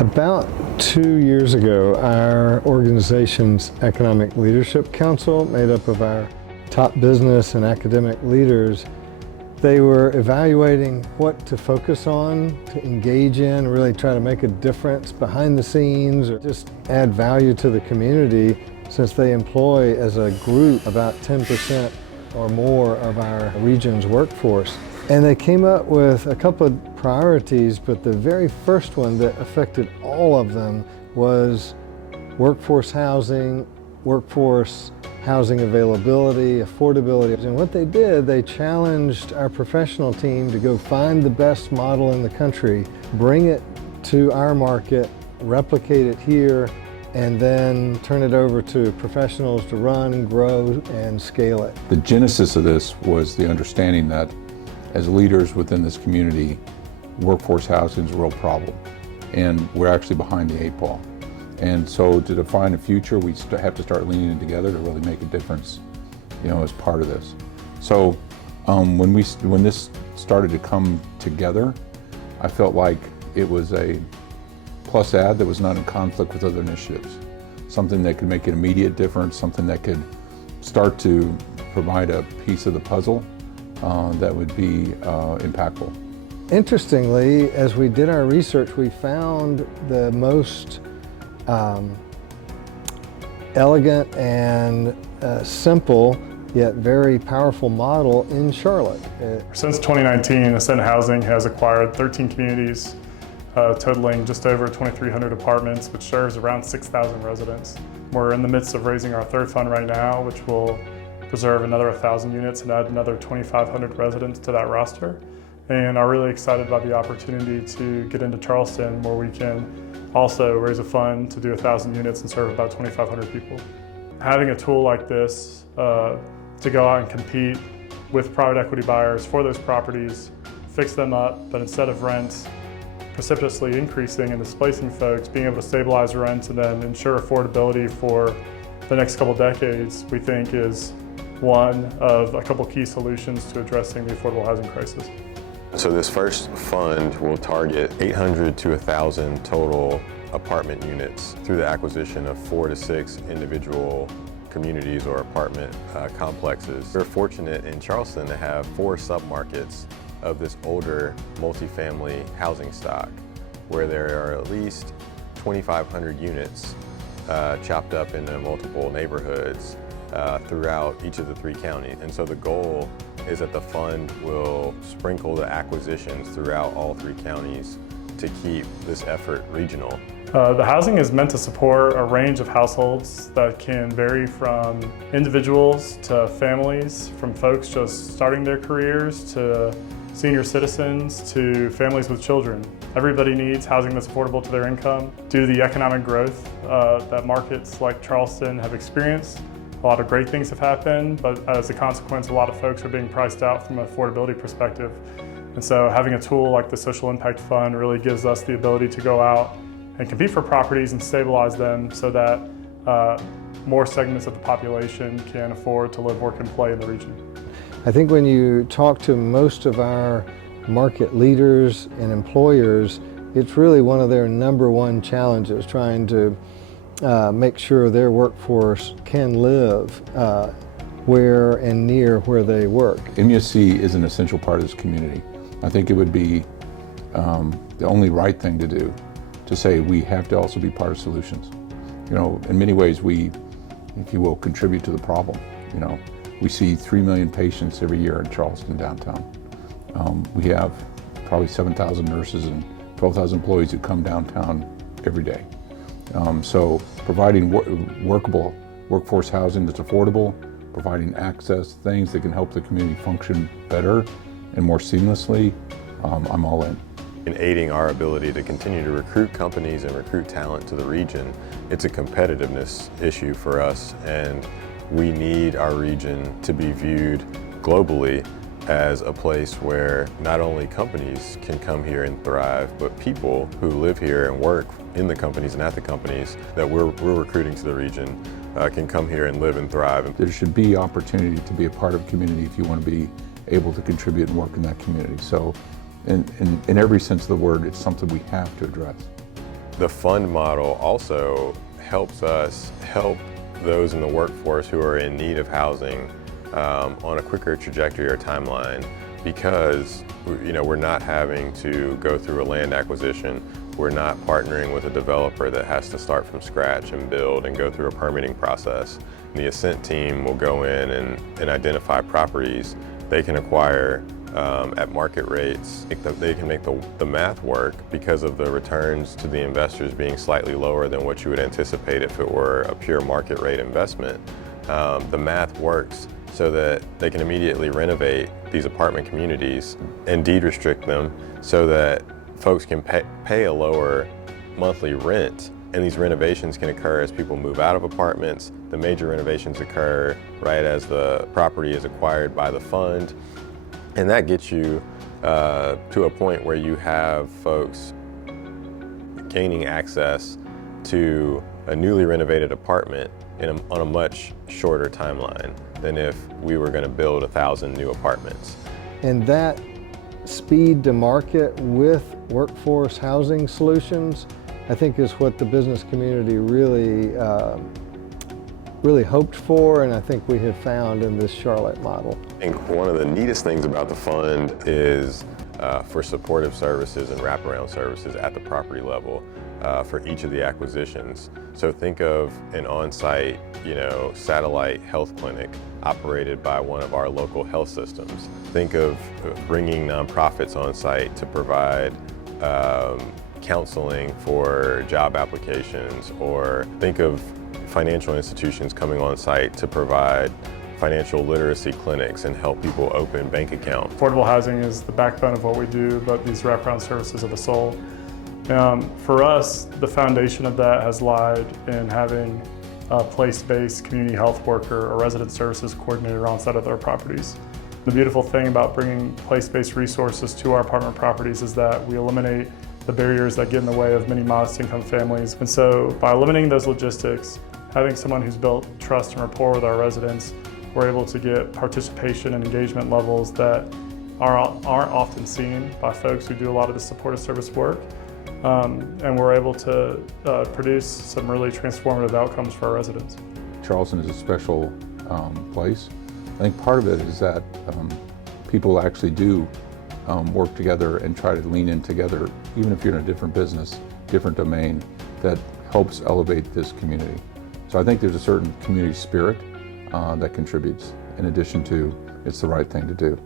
About 2 years ago, our organization's Economic Leadership Council, made up of our top business and academic leaders, they were evaluating what to focus on, to engage in, really try to make a difference behind the scenes, or just add value to the community, since they employ as a group about 10% or more of our region's workforce. And they came up with a couple of priorities, but the very first one that affected all of them was workforce housing availability, affordability. And what they did, they challenged our professional team to go find the best model in the country, bring it to our market, replicate it here, and then turn it over to professionals to run, grow, and scale it. The genesis of this was the understanding that as leaders within this community, workforce housing is a real problem, and we're actually behind the 8 ball. And so to define a future, we have to start leaning together to really make a difference, as part of this. So when this started to come together, I felt like it was a plus add that was not in conflict with other initiatives. Something that could make an immediate difference, something that could start to provide a piece of the puzzle that would be impactful. Interestingly, as we did our research, we found the most elegant and simple yet very powerful model in Charlotte. Since 2019, Ascent Housing has acquired 13 communities totaling just over 2,300 apartments, which serves around 6,000 residents. We're in the midst of raising our third fund right now, which will preserve another 1,000 units and add another 2,500 residents to that roster. And are really excited about the opportunity to get into Charleston, where we can also raise a fund to do 1,000 units and serve about 2,500 people. Having a tool like this to go out and compete with private equity buyers for those properties, fix them up, but instead of rents precipitously increasing and displacing folks, being able to stabilize rents and then ensure affordability for the next couple decades, we think is one of a couple key solutions to addressing the affordable housing crisis. So this first fund will target 800 to 1,000 total apartment units through the acquisition of 4 to 6 individual communities or apartment complexes. We're fortunate in Charleston to have 4 submarkets of this older multifamily housing stock, where there are at least 2,500 units chopped up into multiple neighborhoods throughout each of the 3 counties. And so the goal is that the fund will sprinkle the acquisitions throughout all 3 counties to keep this effort regional. The housing is meant to support a range of households that can vary from individuals to families, from folks just starting their careers to senior citizens to families with children. Everybody needs housing that's affordable to their income. Due to the economic growth that markets like Charleston have experienced, a lot of great things have happened, but as a consequence, a lot of folks are being priced out from an affordability perspective. And so having a tool like the Social Impact Fund really gives us the ability to go out and compete for properties and stabilize them so that more segments of the population can afford to live, work, and play in the region. I think when you talk to most of our market leaders and employers, it's really one of their #1 challenges, trying to make sure their workforce can live where and near where they work. MUSC is an essential part of this community. I think it would be the only right thing to do, to say we have to also be part of solutions. In many ways we, if you will, contribute to the problem. We see 3 million patients every year in Charleston downtown. We have probably 7,000 nurses and 12,000 employees who come downtown every day. So providing workable workforce housing that's affordable, providing access, things that can help the community function better and more seamlessly, I'm all in. In aiding our ability to continue to recruit companies and recruit talent to the region, it's a competitiveness issue for us, and we need our region to be viewed globally as a place where not only companies can come here and thrive, but people who live here and work in the companies and at the companies that we're recruiting to the region can come here and live and thrive. There should be opportunity to be a part of a community if you want to be able to contribute and work in that community. So in every sense of the word, it's something we have to address. The fund model also helps us help those in the workforce who are in need of housing on a quicker trajectory or timeline, because we're not having to go through a land acquisition. We're not partnering with a developer that has to start from scratch and build and go through a permitting process. The Ascent team will go in and identify properties they can acquire at market rates. They can make the math work because of the returns to the investors being slightly lower than what you would anticipate if it were a pure market rate investment. The math works so that they can immediately renovate these apartment communities and deed restrict them so that folks can pay a lower monthly rent, and these renovations can occur as people move out of apartments. The major renovations occur right as the property is acquired by the fund, and that gets you to a point where you have folks gaining access to a newly renovated apartment on a much shorter timeline than if we were going to build 1,000 new apartments. And that speed to market with workforce housing solutions, I think, is what the business community really hoped for, and I think we have found in this Charlotte model. I think one of the neatest things about the fund is for supportive services and wraparound services at the property level for each of the acquisitions. So think of an on-site, satellite health clinic operated by one of our local health systems. Think of bringing nonprofits on site to provide counseling for job applications, or think of financial institutions coming on site to provide financial literacy clinics and help people open bank accounts. Affordable housing is the backbone of what we do, but these wraparound services are the soul. For us, the foundation of that has lied in having a place-based community health worker or resident services coordinator on site at their properties. The beautiful thing about bringing place-based resources to our apartment properties is that we eliminate the barriers that get in the way of many modest income families. And so by eliminating those logistics, having someone who's built trust and rapport with our residents, we're able to get participation and engagement levels that aren't often seen by folks who do a lot of the supportive service work. And we're able to produce some really transformative outcomes for our residents. Charleston is a special place. I think part of it is that people actually do work together and try to lean in together, even if you're in a different business, different domain, that helps elevate this community. So I think there's a certain community spirit that contributes, in addition to it's the right thing to do.